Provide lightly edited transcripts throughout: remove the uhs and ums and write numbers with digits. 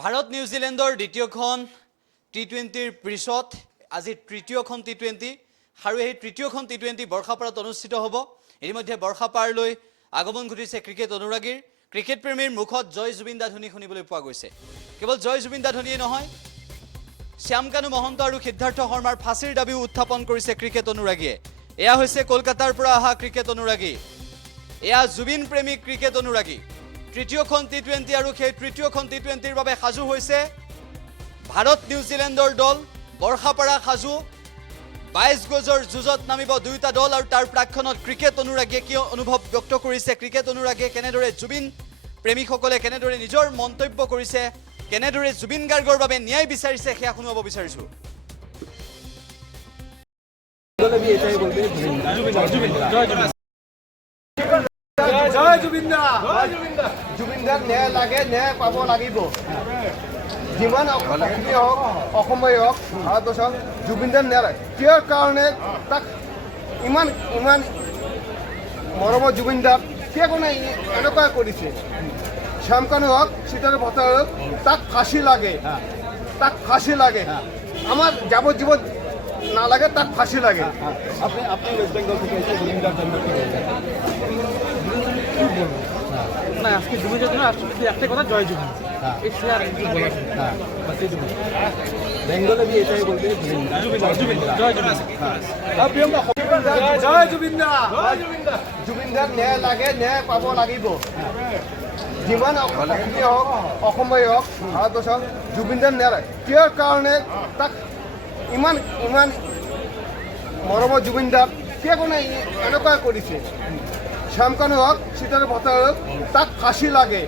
ভাৰত নিউজিলেণ্ডৰ দ্বিতীয়খন টি20ৰ পিছত আজি তৃতীয়খন টি20 আৰু এই তৃতীয়খন টি20 বৰ্ষাপাৰাত অনুষ্ঠিত হ'ব। ইতিমধ্যে বৰ্ষাপাৰলৈ আগমন ঘটিছে ক্ৰিকেট অনুৰাগীৰ। ক্ৰিকেট প্ৰেমীৰ মুখত জয় জুবিন দা ধ্বনি শুনিবলৈ পোৱা গৈছে। কেৱল জয় জুবিন দা ধ্বনিয়ে নহয়, শ্যামকানু মহন্ত আৰু সিদ্ধাৰ্থ শৰ্মাৰ ফাঁচীৰ দাবীও উত্থাপন কৰিছে ক্ৰিকেট অনুৰাগীয়ে। এয়া হৈছে কলকাতাৰ পৰা অহা ক্ৰিকেট অনুৰাগী, এয়া জুবিন প্ৰেমী ক্ৰিকেট অনুৰাগী। তৃতীয়খন টি20 আৰু সেই তৃতীয়খন টি20ৰ বাবে সাজু হৈছে ভাৰত নিউজিলেণ্ডৰ দল। বৰ্ষাপাৰা সাজু 22 গজৰ যুঁজত নামিব দুয়োটা দল। আৰু তাৰ প্ৰাক্ষণত ক্ৰিকেট অনুৰাগীয়ে কি অনুভৱ ব্যক্ত কৰিছে, ক্ৰিকেট অনুৰাগীয়ে কেনেদৰে জুবিন প্ৰেমীসকলে কেনেদৰে নিজৰ মন্তব্য কৰিছে, কেনেদৰে জুবিন গাৰ্গৰ বাবে ন্যায় বিচাৰিছে, সেয়া শুনাব বিচাৰিছোঁ। জয় জুবিনদা, জুবিনদাক ন্যায় লাগে, ন্যায় পাব লাগিব। যিমান অসমীয়া হওক, অসমীয়া হওক, ভাৰতবৰ্ষ হওক, জুবিনদাৰ ন্যায় লাগে। কিয় কাৰণে তাক ইমান ইমান মৰমৰ জুবিনদাক কিয় কোনে এনেকুৱা কৰিছে? শ্যামকানু হওক, সিদ্ধাৰ্থ ভট্টাচাৰ্য হওক, তাক ফাঁচি লাগে, তাক ফাঁচি লাগে। আমার যাবজ্জীবন নালাগে, তাক ফাঁসি লাগে। আপনি ওয়েস্ট বেঙ্গল থেকে এসে জুবিনদার জন্য কি বলবেন? না, আজকে জুবিনের জন্য একটাই কথা, জয় জুবিন। এসে আর কি বলার? বেঙ্গলে भी এটাই বলতে জয় জুবিন। জয় জুবিনদা, জুবিনদার ন্যায় লাগে, ন্যায় পাব লাগিব। যিমান অসমীয়া হওক, অসমীয়া হওক, ভাৰতবৰ্ষ হওক, জুবিনদাৰ ন্যায় লাগে। কিয় কাৰণে তাক ইমান ইমান মৰমৰ জুবিনদাক কিয় কোনে এনেকুৱা কৰিছে? শ্যামকানু হওক, সিদ্ধাৰ্থ ভট্টাচাৰ্য হওক, তাক ফাঁসি লাগে,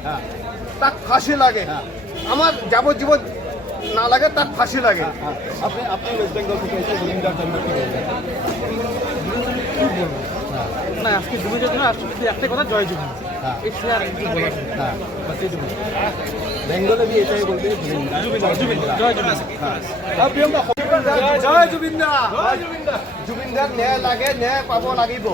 তাক ফাঁসি লাগে। আমার যাবজ্জীবন নালাগে, তাক ফাঁসি লাগে। আপনি ওয়েস্ট বেঙ্গল থেকে এসে জুবিনদার জন্য কি বলবেন? না, আজকে জুবিনের জন্য একটাই কথা, জয় জুবিন। এসে আর কি বলার? বেঙ্গলে भी এটাই বলতে জয় জুবিন। জয় জুবিনদা, জুবিনদার ন্যায় লাগে, ন্যায় পাব লাগিব।